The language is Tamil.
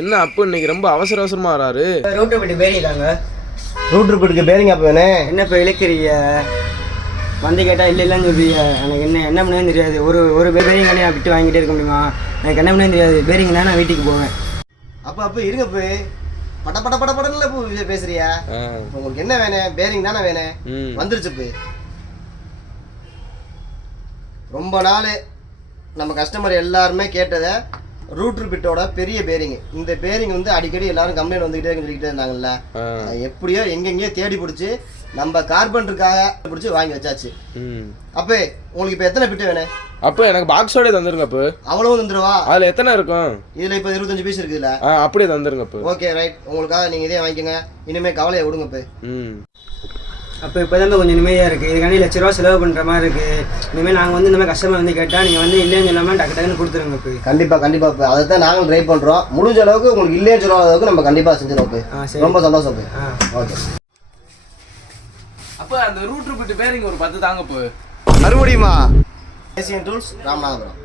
என்ன அப்போ இன்னைக்கு ரொம்ப அவசர அவசரமா வராரு? ரூட்டை விட்டு பேரிங்க. ரூட் ரிப்பீட்டுக்கு பேரிங்க அப்போ வேணே. என்ன இப்போ இழுக்கிறீங்க? வந்து கேட்டால் இல்லை இல்லைன்னு சொல்றீங்க. எனக்கு என்ன பண்ணவே தெரியாது. ஒரு பேரிங்கானே நான் விட்டு வாங்கிட்டே இருக்க முடியுமா? எனக்கு என்ன பண்ணவே தெரியாது. பேரிங்கன்னா நான் வீட்டுக்கு போவேன். அப்போ இருங்க இப்போ படப்படன்னு இப்போ பேசுறியா? உங்களுக்கு என்ன வேணும்? பேரிங் தானே வேணும். வந்துருச்சு இப்போ. ரொம்ப நாள் நம்ம கஸ்டமர் எல்லாருமே கேட்டதை ரூட் ரிப்பீட்டோட பெரிய பேரிங். இந்த பேரிங் வந்து அடிக்கடி எல்லாரும் கம்ப்ளைண்ட் வந்துக்கிட்டே சொல்லிக்கிட்டே இருந்தாங்கல்ல. எப்படியோ எங்கெங்கேயோ தேடி பிடிச்சி நம்ம கார்பெண்டருக்காக பிடிச்சி வாங்கி வச்சாச்சு. அப்போ உங்களுக்கு இப்போ எத்தனை பிட்டு வேணும்? அப்போ எனக்கு பாக்ஸோட தந்துருங்க. அப்போ அவ்வளவு தந்துருவா? அதில் எத்தனை இருக்கும்? இதில் இப்போ 25 பீஸ் இருக்குதுல்ல. அப்படியே தந்துருங்க. அப்போ ஓகே ரைட். உங்களுக்காக நீங்கள் இதே வாங்கிக்கோங்க. இனிமேல் கவலையை விடுங்க. இப்போ தான் கொஞ்சம் நிம்மதியாக இருக்குது. இதுக்காண்டி ₹1,00,000 செலவு பண்ணுற மாதிரி இருக்குது. இனிமேல் நாங்கள் வந்து இந்த மாதிரி கஸ்டமர் வந்து கேட்டால் நீங்கள் வந்து இல்லைன்னு சொல்லாமல் டக்குன்னு கொடுத்துருங்க. இப்போ கண்டிப்பாக இப்போ அதை தான் நாங்களும் ட்ரை பண்ணுறோம். முடிஞ்ச அளவுக்கு உங்களுக்கு இல்லைன்னு சொல்கிற அளவுக்கு நம்ம கண்டிப்பாக செஞ்சிடும். இப்போ ரொம்ப சந்தோஷம். ஓகே. அப்போ அந்த ரூட் ரிப்பீட் பேரிங் ஒரு 10 தாங்க. இப்போ மறுபடியுமா? Asian tools, Ramanathapuram.